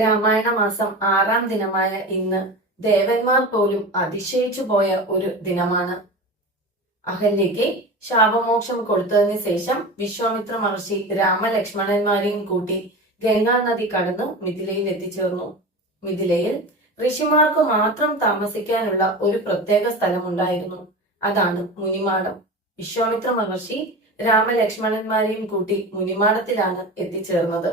രാമായണ മാസം ആറാം ദിനമായ ഇന്ന് ദേവന്മാർ പോലും അതിശയിച്ചു പോയ ഒരു ദിനമാണ്. അഹല്യയ്ക്ക് ശാപമോക്ഷം കൊടുത്തതിന് ശേഷം വിശ്വാമിത്ര മഹർഷി രാമലക്ഷ്മണന്മാരെയും കൂട്ടി ഗംഗാ നദി കടന്ന് മിഥിലയിൽ എത്തിച്ചേർന്നു. മിഥിലയിൽ ഋഷിമാർക്ക് മാത്രം താമസിക്കാനുള്ള ഒരു പ്രത്യേക സ്ഥലമുണ്ടായിരുന്നു. അതാണ് മുനിമാടം. വിശ്വാമിത്ര മഹർഷി രാമലക്ഷ്മണന്മാരെയും കൂട്ടി മുനിമാടത്തിലാണ് എത്തിച്ചേർന്നത്.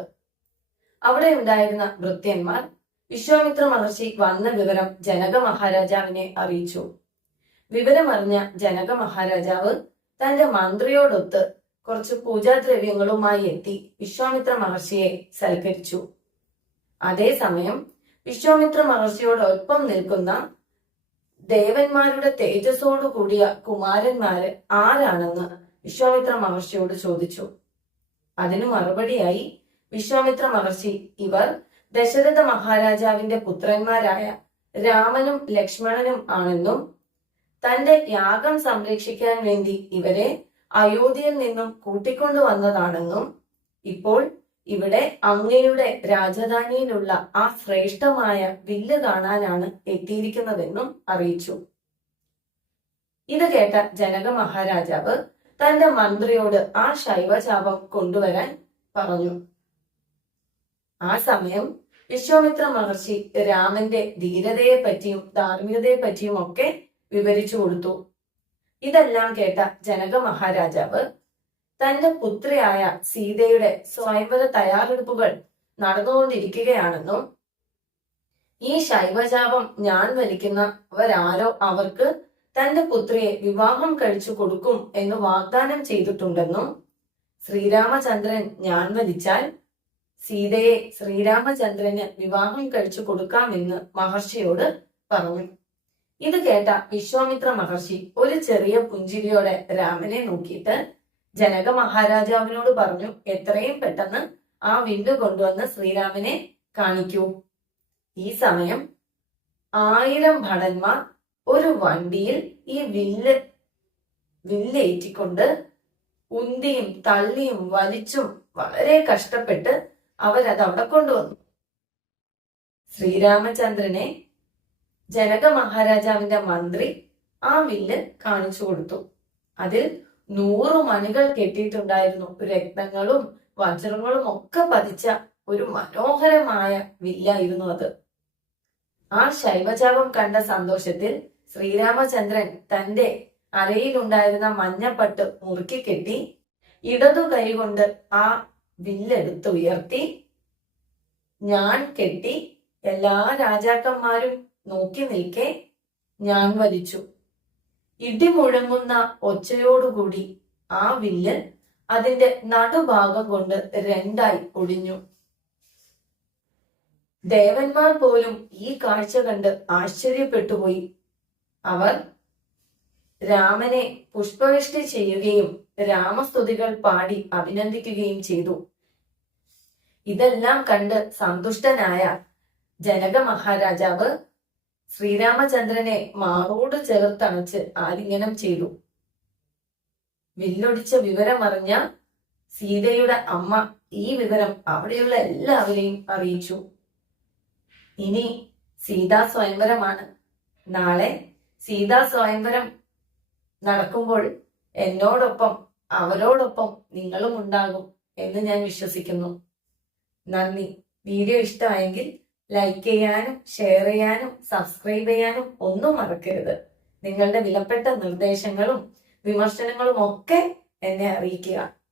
അവിടെ ഉണ്ടായിരുന്ന ഭൃത്യന്മാർ വിശ്വാമിത്ര മഹർഷി വന്ന വിവരം ജനക മഹാരാജാവിനെ അറിയിച്ചു. വിവരമറിഞ്ഞ ജനക മഹാരാജാവ് തന്റെ മന്ത്രിയോടൊത്ത് കുറച്ച് പൂജാദ്രവ്യങ്ങളുമായി എത്തി വിശ്വാമിത്ര മഹർഷിയെ സൽക്കരിച്ചു. അതേസമയം വിശ്വാമിത്ര മഹർഷിയോടൊപ്പം നിൽക്കുന്ന ദേവന്മാരുടെ തേജസ്സോടു കൂടിയ കുമാരന്മാര് ആരാണെന്ന് വിശ്വാമിത്ര മഹർഷിയോട് ചോദിച്ചു. അതിനു മറുപടിയായി വിശ്വാമിത്ര മഹർഷി ഇവർ ദശരഥ മഹാരാജാവിന്റെ പുത്രന്മാരായ രാമനും ലക്ഷ്മണനും ആണെന്നും തന്റെ യാഗം സംരക്ഷിക്കാൻ വേണ്ടി ഇവരെ അയോധ്യയിൽ നിന്നും കൂട്ടിക്കൊണ്ടുവന്നതാണെന്നും ഇപ്പോൾ ഇവിടെ അങ്ങയുടെ രാജധാനിയിലുള്ള ആ ശ്രേഷ്ഠമായ വില്ല് കാണാനാണ് എത്തിയിരിക്കുന്നതെന്നും അറിയിച്ചു. ഇത് കേട്ട ജനക മഹാരാജാവ് തന്റെ മന്ത്രിയോട് ആ ശൈവശാപം കൊണ്ടുവരാൻ പറഞ്ഞു. ആ സമയം വിശ്വാമിത്ര മഹർഷി രാമന്റെ ധീരതയെ പറ്റിയും ധാർമ്മികതയെ പറ്റിയും ഒക്കെ വിവരിച്ചു കൊടുത്തു. ഇതെല്ലാം കേട്ട ജനക മഹാരാജാവ് തന്റെ പുത്രിയായ സീതയുടെ സ്വയംവര തയ്യാറെടുപ്പുകൾ നടന്നുകൊണ്ടിരിക്കുകയാണെന്നും ഈ ശൈവജാപം ഞാൻ വലിക്കുന്നവരാരോ അവർക്ക് തന്റെ പുത്രിയെ വിവാഹം കഴിച്ചു കൊടുക്കും എന്ന് വാഗ്ദാനം ചെയ്തിട്ടുണ്ടെന്നും ശ്രീരാമചന്ദ്രൻ ഞാൻ വലിച്ചാൽ സീതയെ ശ്രീരാമചന്ദ്രന് വിവാഹം കഴിച്ചു കൊടുക്കാമെന്ന് മഹർഷിയോട് പറഞ്ഞു. ഇത് കേട്ട വിശ്വാമിത്ര മഹർഷി ഒരു ചെറിയ പുഞ്ചിരിയോടെ രാമനെ നോക്കിയിട്ട് ജനക മഹാരാജാവിനോട് പറഞ്ഞു എത്രയും പെട്ടെന്ന് ആ വിണ്ടു കൊണ്ടുവന്ന് ശ്രീരാമനെ കാണിക്കൂ. ഈ സമയം ആയിരം ഭടന്മാർ ഒരു വണ്ടിയിൽ ഈ വില്ല് വില്ലേറ്റിക്കൊണ്ട് ഉന്തിയും തള്ളിയും വലിച്ചും വളരെ കഷ്ടപ്പെട്ട് അവരത് അവിടെ കൊണ്ടുവന്നു. ശ്രീരാമചന്ദ്രനെ ജനക മഹാരാജാവിന്റെ മന്ത്രി ആ വില്ല് കാണിച്ചു കൊടുത്തു. അതിൽ നൂറു മണികൾ കെട്ടിയിട്ടുണ്ടായിരുന്നു. രത്നങ്ങളും വജ്രങ്ങളും ഒക്കെ പതിച്ച ഒരു മനോഹരമായ വില്ലായിരുന്നു അത്. ആ ശൈവചാപം കണ്ട സന്തോഷത്തിൽ ശ്രീരാമചന്ദ്രൻ തന്റെ അരയിലുണ്ടായിരുന്ന മഞ്ഞപ്പട്ട് മുറുക്കി കെട്ടി ഇടതു കൈ കൊണ്ട് ആ വില്ലെടുത്ത് ഉയർത്തി ഞാൻ കെട്ടി എല്ലാ രാജാക്കന്മാരും നോക്കി നിൽക്കെ ഞാൻ വലിച്ചു ഇടി മുഴങ്ങുന്ന ഒച്ചയോടുകൂടി ആ വില്ല് അതിന്റെ നടുഭാഗം കൊണ്ട് രണ്ടായി ഒടിഞ്ഞു. ദേവന്മാർ പോലും ഈ കാഴ്ച കണ്ട് ആശ്ചര്യപ്പെട്ടുപോയി അവർ രാമനെ പുഷ്പവൃഷ്ടി ചെയ്യുകയും രാമസ്തുതികൾ പാടി അഭിനന്ദിക്കുകയും ചെയ്തു. ഇതെല്ലാം കണ്ട് സന്തുഷ്ടനായ ജനക മഹാരാജാവ് ശ്രീരാമചന്ദ്രനെ മാറോട് ചേർത്തണച്ച് ആലിംഗനം ചെയ്തു. വില്ലൊടിച്ച വിവരമറിഞ്ഞ സീതയുടെ അമ്മ ഈ വിവരം അവിടെയുള്ള എല്ലാവരെയും അറിയിച്ചു. ഇനി സീതാ സ്വയംവരമാണ്. നാളെ സീതാ സ്വയംവരം നടക്കുമ്പോൾ എന്നോടൊപ്പം അവരോടൊപ്പം നിങ്ങളും ഉണ്ടാകും എന്ന് ഞാൻ വിശ്വസിക്കുന്നു. നന്ദി. വീഡിയോ ഇഷ്ടമായെങ്കിൽ ലൈക്ക് ചെയ്യാനും ഷെയർ ചെയ്യാനും സബ്സ്ക്രൈബ് ചെയ്യാനും ഒന്നും മറക്കരുത്. നിങ്ങളുടെ വിലപ്പെട്ട നിർദ്ദേശങ്ങളും വിമർശനങ്ങളും ഒക്കെ എന്നെ അറിയിക്കുക.